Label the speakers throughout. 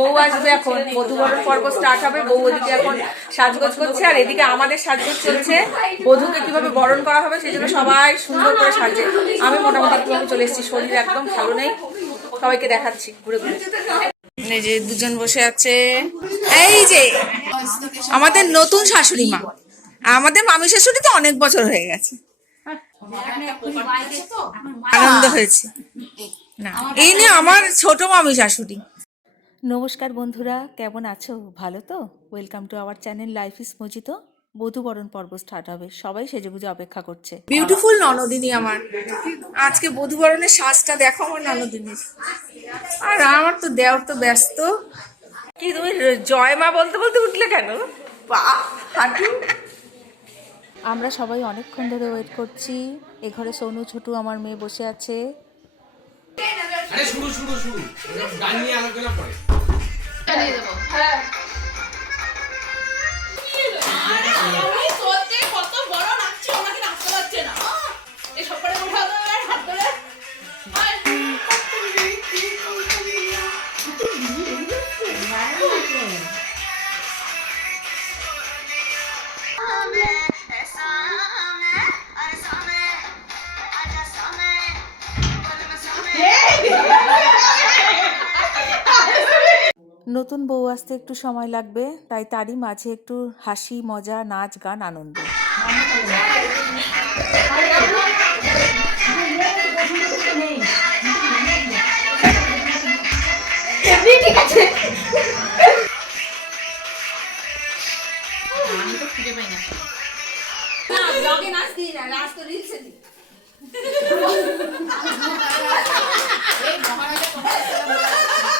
Speaker 1: বউ আসবে এখন, বধুবরণ পর্ব স্টার্ট হবে, বউ ওদিকে এখন সাজগোজ করছে, আর এদিকে আমাদের সাজগোজ চলছে। বধুকে কীভাবে বরণ করা হবে সেই জন্য সবাই সুন্দর করে সাজে। আমি মোটামুটি চলে এসেছি, শরীর একদম ভালো নেই। সবাইকে দেখাচ্ছি, ঘুরে ঘুরে। যে দুজন বসে আছে। এই যে, আমাদের নতুন শাশুড়ি মা। আমাদের মামি শাশুড়ি তো অনেক বছর হয়ে গেছে। আনন্দ হয়েছে। না, এই নিয়ে আমার ছোট মামি শাশুড়ি।
Speaker 2: নমস্কার বন্ধুরা কেমন আছো? ভালো তো? Welcome to our channel life is mojito বধুবরণ পর্ব স্টার্ট হবে। সবাই সেজে সেজেগুজে অপেক্ষা করছে।
Speaker 1: বিউটিফুল ননদিনী আমার। আজকে বধুবরণের সাজটা দেখো আমার ননদিনী আর আমার তো দেওর তো ব্যস্ত। কি তুমি জয় মা বলতে বলতে উঠলে কেন? পা হাঁটু।
Speaker 2: আমরা সবাই অনেকক্ষণ ধরে ওয়েট করছি। এ ঘরে সোনু ছোটু আমার মেয়ে বসে আছে।
Speaker 3: আরে শুরু শুরু শুরু। গান নিয়ে আলোচনা পরে
Speaker 2: নতুন বউ আসতে একটু সময় লাগবে তাই তারই মাঝে একটু হাসি মজা নাচ গান আনন্দ।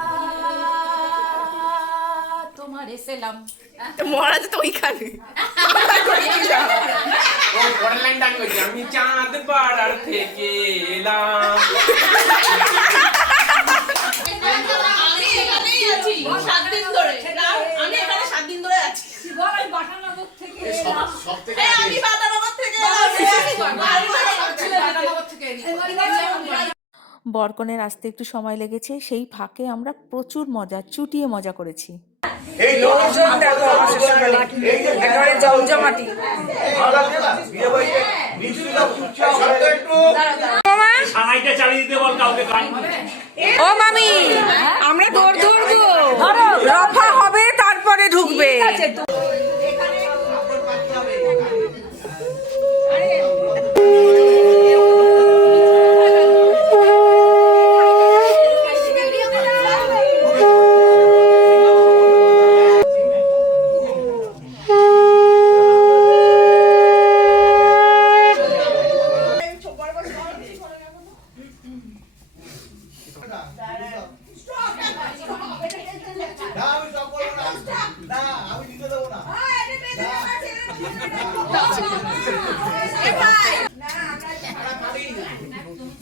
Speaker 4: তোমার
Speaker 1: মহারাজ তো ওইখানে
Speaker 3: ও আমি চাঁদ পাড়ার থেকে এলাম
Speaker 5: আমি এখানেই আছি সাত দিন ধরে আমি এখানে সাত দিন ধরে আছি এই আমি বাদানগর থেকে
Speaker 2: বরকনের আসতে একটু সময় লেগেছে সেই ফাঁকে আমরা প্রচুর মজা চুটিয়ে মজা করেছি।
Speaker 1: লোকজন দেখো আমার শ্বশুরবাড়ি একেবারে জমজমাটি
Speaker 6: গান
Speaker 1: ও মামি আমরা দৌড় ধরবো। রফা হবে তারপরে ঢুকবে।
Speaker 7: না আমি সব করব না না আমি দিতে দেবো না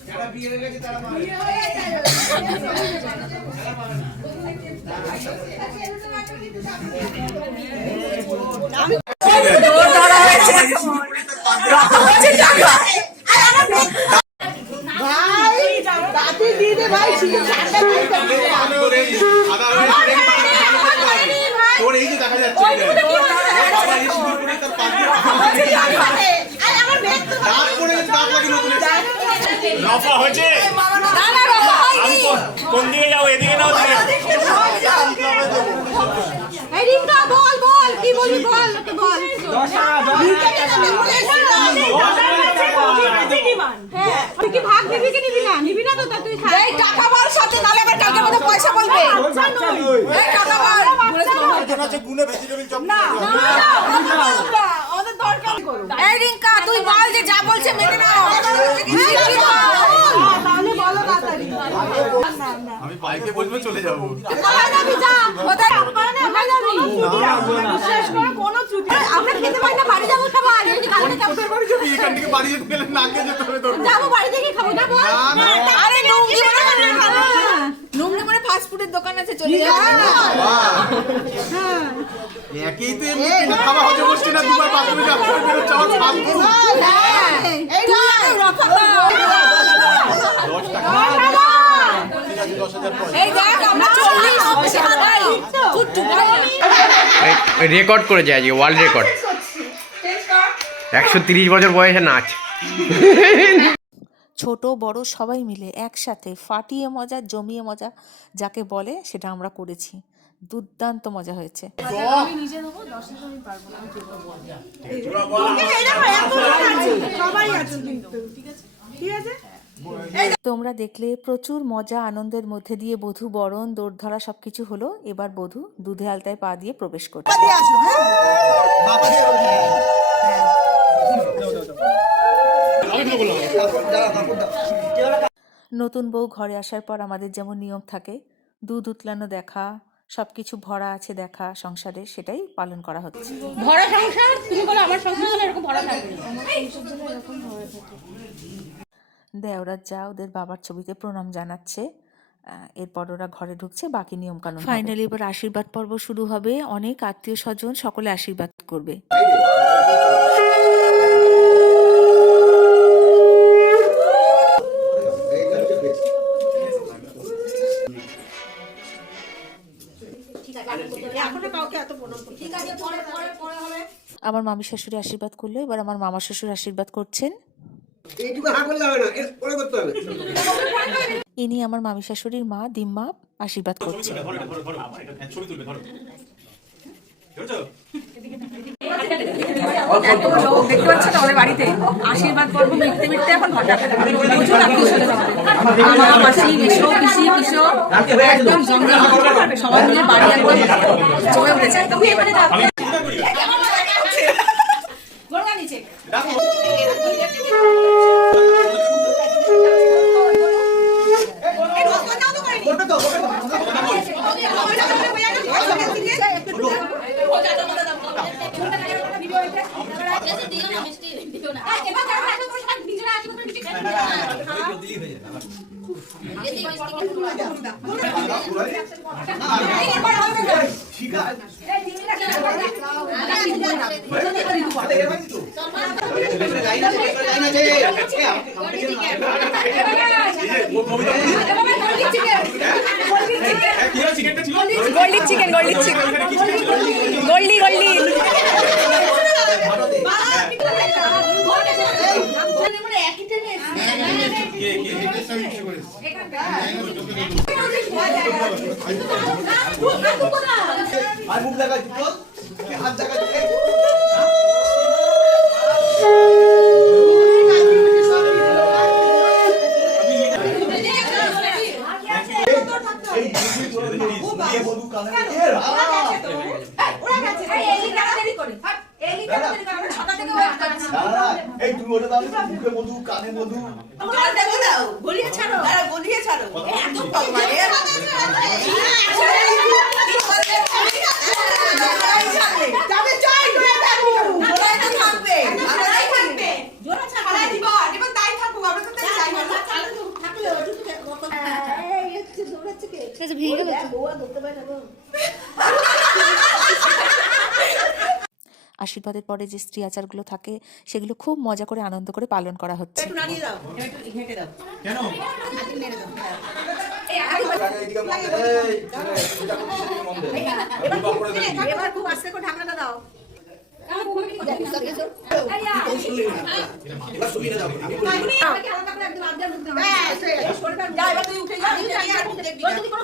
Speaker 7: যারা বিয়ে হয়ে গেছে তারা পাবে
Speaker 1: দৌড় ধরা হয়েছে রফা হচ্ছে টাকা
Speaker 7: তোর এই যে দেখা যাচ্ছে বাবা এই শুরু করে তার পাশে দাঁত পড়ে গেছে, দাঁত লাগিয়ে নতুন এসেছে।
Speaker 6: রফা হয়েছে? কোন- কোন দিকে যাও এদিকে নাও দিকে
Speaker 4: বল বল কি বলবি বল বল। তুই কি ভাগ নিবি কি নিবি না নিবি না তো তুই খা এই
Speaker 5: টাকা বল সাথে নালে আবার কালকে মধ্যে পয়সা বলবে
Speaker 4: এই টাকা বল
Speaker 6: গুনে ভেজিটেবল চপ
Speaker 4: আমাদের দরকার এই রিঙ্কা তুই বল যে যা বলছে মেনে নাও তাহলে বলো তাড়াতাড়ি
Speaker 7: আমি বাইকে বসবো চলে যাব
Speaker 4: কোথায় যাবি যা কোথায় কোথায় যাবি বিশ্বাস করো কোনো ছুটি আমরা খেতে পারি না বাড়ি যাব খাবার এই যে কালকে যাব
Speaker 7: বাড়ি যাবি এখান থেকে বাড়ি যেতে গেলে নাকে যেতে হবে তোর।
Speaker 4: যাব বাড়ি থেকে খাব যাব। আরে লুঙ্গি পরে লুঙ্গি পরে ফাস্ট ফুডের দোকান আছে চলে যাব।
Speaker 7: একেই তো এমনি খাওয়া হজম হচ্ছে না দুবার বাথরুমে যাচ্ছে বেরোচ্ছে আমার ফালতু
Speaker 4: এই তুই রফা
Speaker 7: দশ টাকা।
Speaker 3: রেকর্ড করেছে আজকে ওয়ার্ল্ড রেকর্ড একশো তিরিশ বছর বয়সে নাচ।
Speaker 2: ছোট বড় সবাই মিলে একসাথে ফাটিয়ে মজা জমিয়ে মজা যাকে বলে সেটা আমরা করেছি। দুর্দান্ত মজা হয়েছে। তোমরা দেখলে প্রচুর মজা আনন্দের মধ্যে দিয়ে বধূ বরণ দৌড় ধরা সবকিছু হলো। এবার বধূ দুধে আলতায় পা দিয়ে প্রবেশ করছে। নতুন বউ ঘরে আসার পর আমাদের যেমন নিয়ম থাকে দুধ উতলানো দেখা সবকিছু ভরা আছে দেখা সংসারে সেটাই পালন করা হচ্ছে।
Speaker 5: ভরা সংসার? তুমি বলো আমার সংসার এরকম ভরা থাকবে
Speaker 2: দেওরাত যা ওদের বাবার ছবিতে প্রণাম জানাচ্ছে এরপর ওরা ঘরে ঢুকছে, বাকি নিয়ম কানুন ফাইনালি এবার আশীর্বাদ পর্ব শুরু হবে, অনেক আত্মীয় স্বজন সকলে আশীর্বাদ করবে। আমার মামি শাশুড়ি আশীর্বাদ করল, এবার আমার মামা শ্বশুর আশীর্বাদ করছেন। ইনি আমার মামি শাশুড়ির মা দিম্মা আশীর্বাদ করছেন
Speaker 7: ছবি তুলবে ধরো
Speaker 1: এত লোক দেখতে আমাদের বাড়িতে আশীর্বাদ পর্ব মিটতে মিটতে এখন হঠাৎ প্রচুর আত্মীয় স্বজন আমাদের মাসি মেশো পিসি পিসো একদম সবাই মিলে বাড়ি একদম জমে উঠেছে একদম
Speaker 4: Goldie chicken Goldie chicken Goldie Goldie
Speaker 7: আর মুখ লাগা চল হাত জায়গা এই বধু কানে দাঁড়া এই তুমি ওটা দাও মুখে মধু কানে মধু
Speaker 4: গলিয়ে ছাড়ো গলিয়ে ছাড়ো এত যাবে জয় করে থাকব ওরাই তো থাকবে আমরাই থাকবে জোরে ছাড়া দিব এবার তাই থাকুক আমরা তো তাই চাই না থাকলে ওটু
Speaker 2: আশীর্বাদের পরে যে স্ত্রী আচারগুলো থাকে সেগুলো খুব মজা করে আনন্দ করে পালন করা হচ্ছে
Speaker 4: এবার খুব আস্তে করে ঢাকনাটা দাও যা এবার তুই উঠে যা যদি কোনো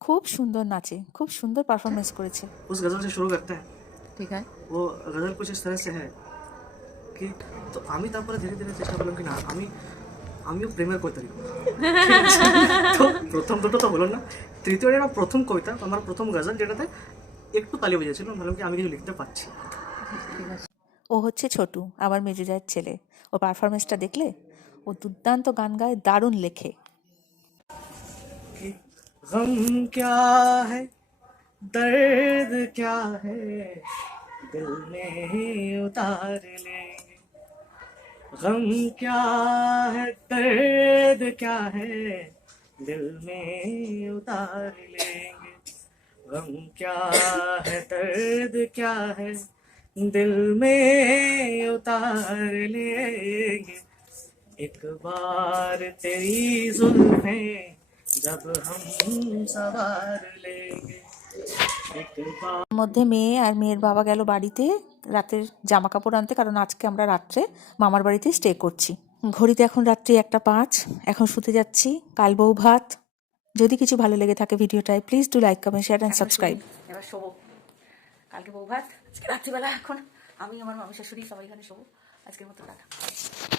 Speaker 2: খুব সুন্দর নাচে খুব সুন্দর পারফরমেন্স করেছে
Speaker 8: उस गज़ल से शुरू करते हैं
Speaker 1: ঠিক আছে
Speaker 8: वो गज़ल कुछ इस तरह से है কি তো আমি তারপরে ধীরে ধীরে চেষ্টা করলাম কি না আমি আমিও প্রেমের কবিতা লিখব তো প্রথম দুটো তো হলো না তৃতীয় এটা প্রথম কবিতা আমার প্রথম গজল যেটাতে একটু তালি বেজেছিল আমি ভাবলাম কি আমি কিছু লিখতে পারছি
Speaker 2: ও হচ্ছে ছোটু আমার মেজো জায়ের ছেলে ও পারফরমেন্সটা দেখলে ও দুর্দান্ত গান গায় দারুণ লেখে
Speaker 8: कि गम क्या है? दर्द क्या है? दिल में ही उतार लेंगे गम क्या है? दर्द क्या है? दिल में उतार लेंगे गम क्या है? दर्द क्या है? दिल में उतार लेंगे एक बार तेरी जुल्फें
Speaker 2: মধ্যে মেয়ে আর মেয়ের বাবা গেল বাড়িতে রাতের জামা কাপড় আনতে কারণ আজকে আমরা রাত্রে মামার বাড়িতে স্টে করছি। ঘড়িতে এখন রাত্রি একটা পাঁচ এখন শুতে যাচ্ছি কাল বউ ভাত। যদি কিছু ভালো লেগে থাকে ভিডিওটায় please do like comment share and subscribe
Speaker 1: এবার শোবো। কালকে বউ ভাত আজকে রাত্রিবেলা এখন আমি আমার মামি শাশুড়ি সবাই এখানে শোবো। আজকের মতো টাটা।